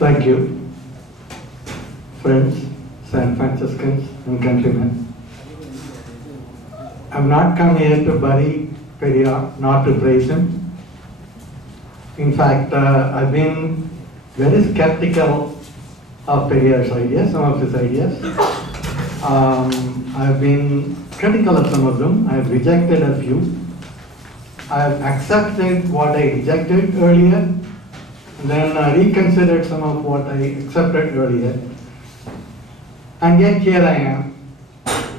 Thank you, friends, San Franciscans, and countrymen. I've not come here to bury Periyar, not to praise him. In fact, I've been very skeptical of Periyar's ideas, some of his ideas. I've been critical of some of them. I've rejected a few. I've accepted what I rejected earlier, and then reconsidered some of what I accepted earlier. And yet here I am,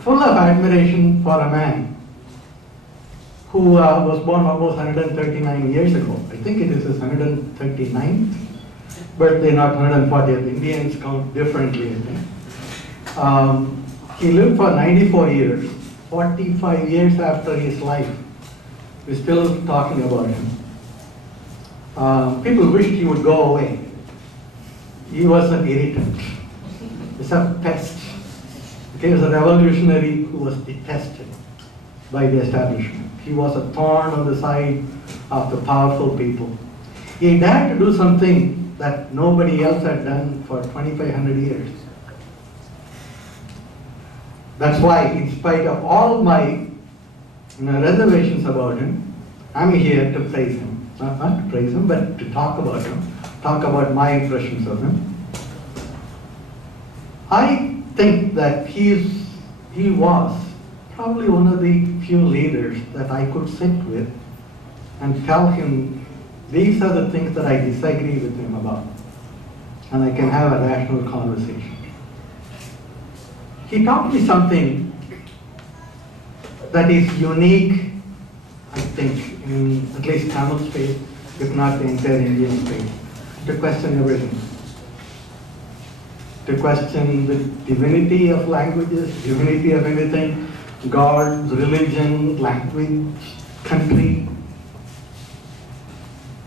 full of admiration for a man who was born almost 139 years ago. I think it is his 139th birthday, not 140th. Indians count differently, I think. He lived for 94 years, 45 years after his life. We're still talking about him. People wished he would go away. He was an irritant. He's a pest. He was a revolutionary who was detested by the establishment. He was a thorn on the side of the powerful people. He dared to do something that nobody else had done for 2,500 years. That's why, in spite of all my reservations about him, I'm here to praise him. Not to praise him, but to talk about him, talk about my impressions of him. I think that he was probably one of the few leaders that I could sit with and tell him, these are the things that I disagree with him about, and I can have a rational conversation. He taught me something that is unique, I think, in at least Tamil space, if not the entire Indian space, to question everything. To question the divinity of languages, divinity of everything, God, religion, language, country.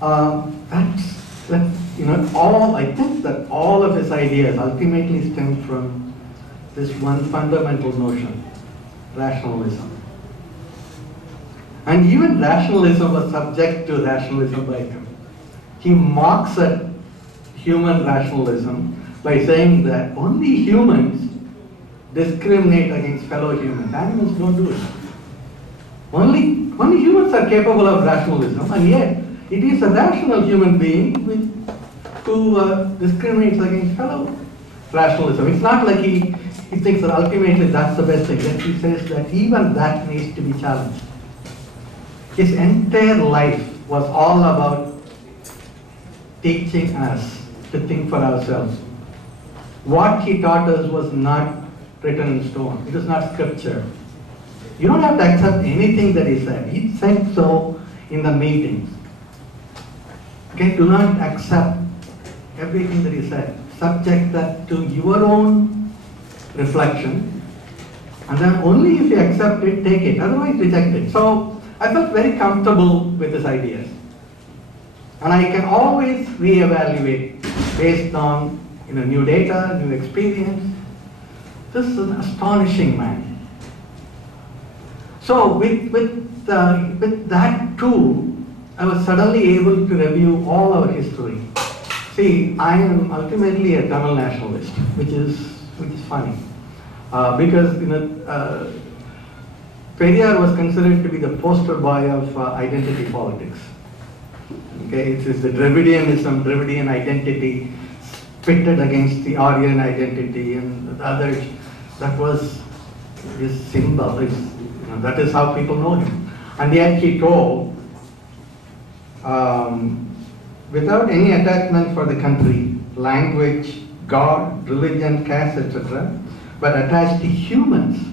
I think that all of his ideas ultimately stem from this one fundamental notion, rationalism. And even rationalism was subject to rationalism by him. He mocks at human rationalism by saying that only humans discriminate against fellow humans. Animals don't do it. Only humans are capable of rationalism, and yet it is a rational human being who discriminates against fellow rationalism. It's not like he thinks that ultimately that's the best thing. Yet he says that even that needs to be challenged. His entire life was all about teaching us to think for ourselves. What he taught us was not written in stone. It is not scripture. You don't have to accept anything that he said. He said so in the meetings. Okay, do not accept everything that he said. Subject that to your own reflection, and then only if you accept it, take it. Otherwise, reject it. So I felt very comfortable with his ideas, and I can always reevaluate based on new data, new experience. This is an astonishing man. So with that tool, I was suddenly able to review all our history. See, I am ultimately a Tamil nationalist, which is funny, because Periyar was considered to be the poster boy of identity politics. Okay, it is the Dravidian identity pitted against the Aryan identity and the others. That was his symbol. That is how people know him. And yet he told, without any attachment for the country, language, God, religion, caste, etc., but attached to humans.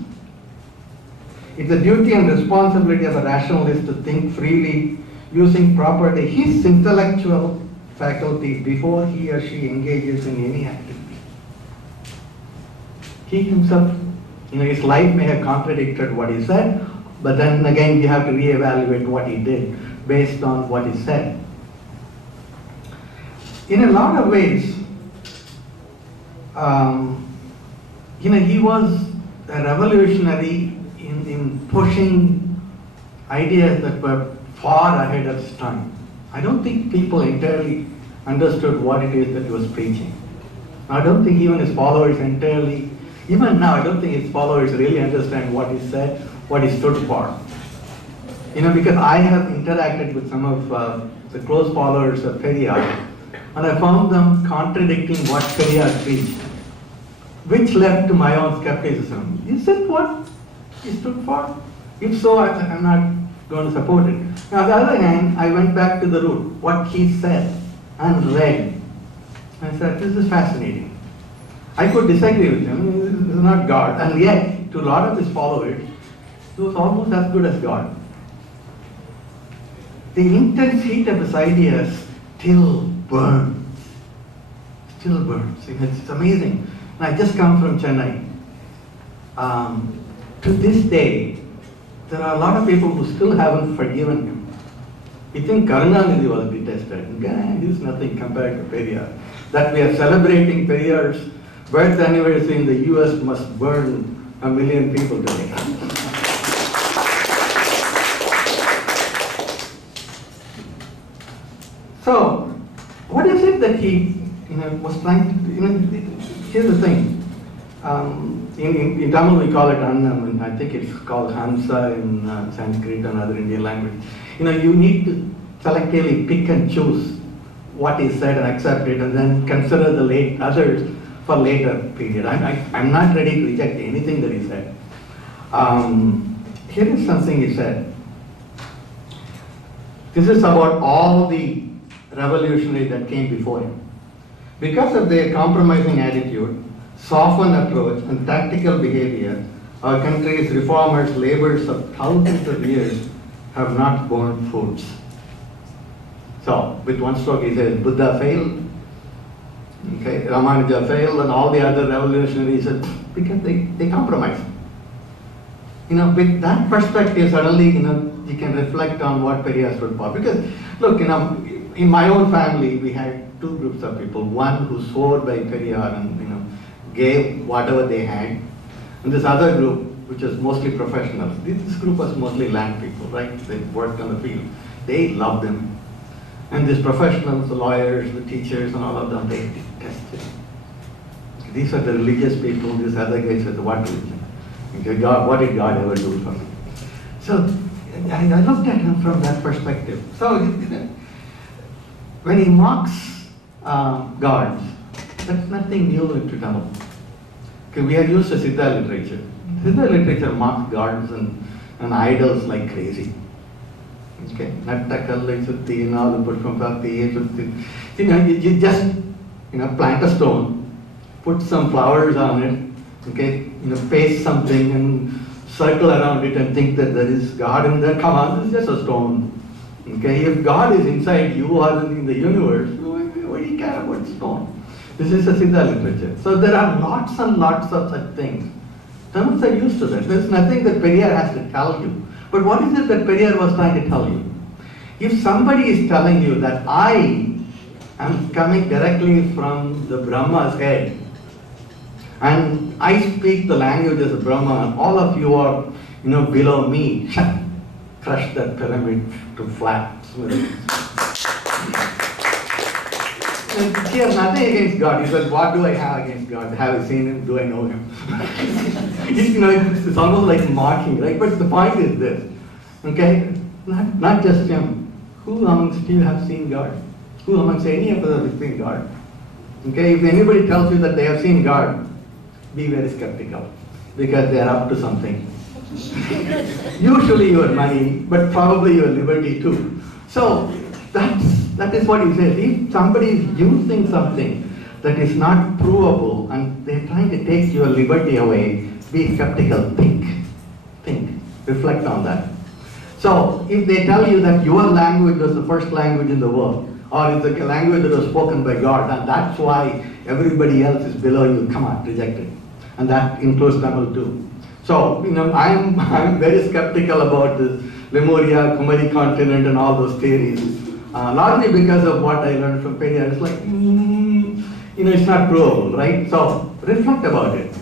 It's the duty and responsibility of a rationalist to think freely, using properly his intellectual faculty before he or she engages in any activity. He himself, his life may have contradicted what he said, but then again you have to reevaluate what he did based on what he said. In a lot of ways, he was a revolutionary in pushing ideas that were far ahead of his time. I don't think people entirely understood what it is that he was preaching. I don't think even his followers entirely, even now, I don't think his followers really understand what he said, what he stood for. Because I have interacted with some of the close followers of Periyar, and I found them contradicting what Periyar preached, which led to my own skepticism. Is it what he stood for? If so, I'm not going to support it. Now, on the other hand, I went back to the root, what he said, and read. I said, this is fascinating. I could disagree with him, this is not God, and yet, to a lot of his followers, he was almost as good as God. The intense heat of his ideas still burns. Still burns. It's amazing. And I just come from Chennai. To this day, there are a lot of people who still haven't forgiven him. You think Karunanidhi was detested. He's nothing compared to Periyar. That we are celebrating Periyar's birth anniversary in the US must burn 1 million people today. So, what is it that he was trying to, here's the thing. In Tamil we call it Annam, and I think it's called Hansa in Sanskrit and other Indian language. You need to selectively pick and choose what is said and accept it, and then consider the others for later period. I'm not ready to reject anything that he said. Here is something he said. This is about all the revolutionaries that came before him. Because of their compromising attitude, softened approach, and tactical behavior, our country's reformers' labors of thousands of years have not borne fruits. So, with one stroke he says, Buddha failed, okay, Ramanuja failed, and all the other revolutionaries, because they compromised. With that perspective, suddenly, you can reflect on what Periyar stood for. Because, look, in my own family, we had two groups of people. One who swore by Periyar and, gave whatever they had. And this other group, which was mostly professionals. This group was mostly land people, right? They worked on the field. They loved them. And these professionals, the lawyers, the teachers, and all of them, they detested. These are the religious people. These other guys said, what religion? God, what did God ever do for me? So I looked at him from that perspective. So when he mocks gods, that's nothing new into Tamil. Okay, we are used to Siddha literature. Siddha literature mocks gods and idols like crazy. Okay, Nattakallai Sutti, Pushpampati, Sutti. You just plant a stone, put some flowers on it, okay, paste something and circle around it and think that there is God in there. Come on, this is just a stone. Okay, if God is inside you or in the universe, why do you care about stone? This is a Siddha literature. So there are lots and lots of such things. Tamils are used to that. There's nothing that Periyar has to tell you. But what is it that Periyar was trying to tell you? If somebody is telling you that I am coming directly from the Brahma's head, and I speak the language as a Brahma, and all of you are, below me, crush that pyramid to flat. He has nothing against God. He says, what do I have against God? Have I seen him? Do I know him? It's almost like mocking, right? But the point is this, okay? Not just him. Who amongst you have seen God? Who amongst any of us have seen God? Okay, if anybody tells you that they have seen God, be very skeptical, because they are up to something. Usually your money, but probably your liberty too. So that is what he says. If somebody is using something that is not provable and they're trying to take your liberty away, be skeptical, think, reflect on that. So if they tell you that your language was the first language in the world, or it's a language that was spoken by God, and that's why everybody else is below you, come on, reject it. And that includes Tamil too. So, I'm very skeptical about this Lemuria, Kumari continent and all those theories. Largely because of what I learned from Periyar. It's like, it's not provable, right? So, reflect about it.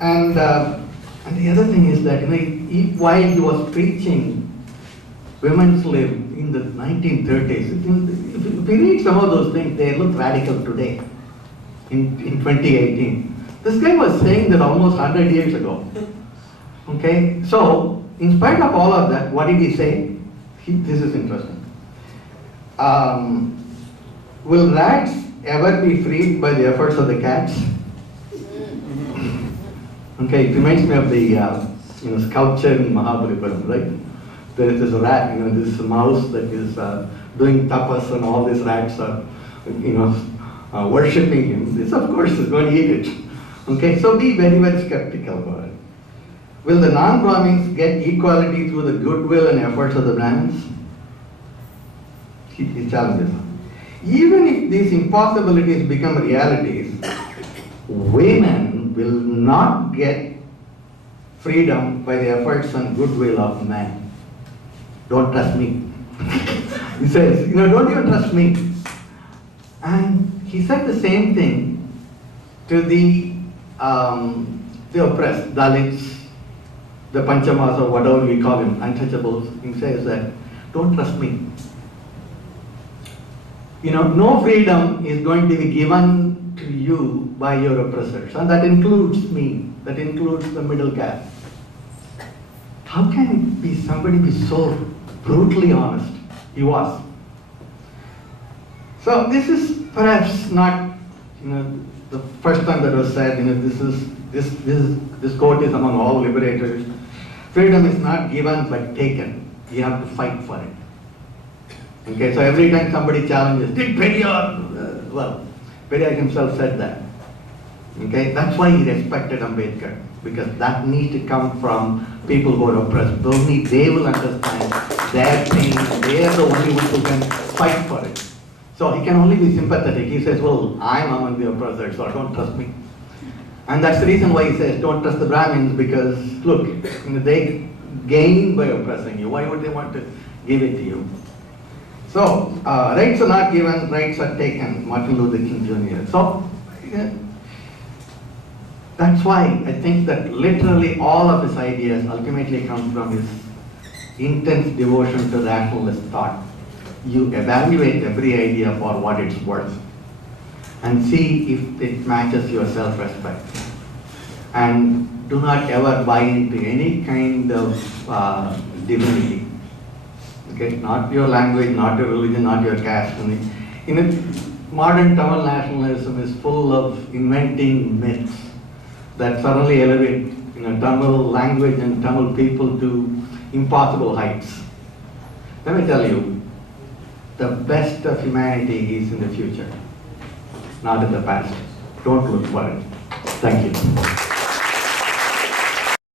And the other thing is that, while he was preaching women's lib in the 1930s, if if you read some of those things, they look radical today, in 2018. This guy was saying that almost 100 years ago. Okay, so in spite of all of that, what did he say? This is interesting. Will rats ever be freed by the efforts of the cats? Okay, it reminds me of the sculpture in Mahabalipuram, right? There is this rat, this mouse that is doing tapas, and all these rats are, worshipping him. This, of course, is going to eat it. Okay, so be very, very skeptical about it. Will the non-Brahmins get equality through the goodwill and efforts of the Brahmins? He challenges. Even if these impossibilities become realities, women will not get freedom by the efforts and goodwill of men. Don't trust me. He says, don't even trust me. And he said the same thing to the oppressed, Dalits, the Panchamas, or whatever we call them, untouchables. He says that, don't trust me. No freedom is going to be given to you by your oppressors, and that includes me, that includes the middle caste. How can somebody be so brutally honest? He was. So this is perhaps not, the first time that was said. This quote is among all liberators. Freedom is not given but taken. You have to fight for it. Okay, so every time somebody challenges, did Periyar? Periyar himself said that. Okay, that's why he respected Ambedkar, because that needs to come from people who are oppressed. Only they will understand their pain, and they are the only ones who can fight for it. So he can only be sympathetic. He says, well, I'm among the oppressors, so don't trust me. And that's the reason why he says, don't trust the Brahmins, because look, they gain by oppressing you. Why would they want to give it to you? So, rights are not given, rights are taken, Martin Luther King Jr. So, that's why I think that literally all of his ideas ultimately come from his intense devotion to rationalist thought. You evaluate every idea for what it's worth and see if it matches your self-respect. And do not ever buy into any kind of divinity. Okay, not your language, not your religion, not your caste. Modern Tamil nationalism is full of inventing myths that suddenly elevate Tamil language and Tamil people to impossible heights. Let me tell you, the best of humanity is in the future, not in the past. Don't look for it. Thank you.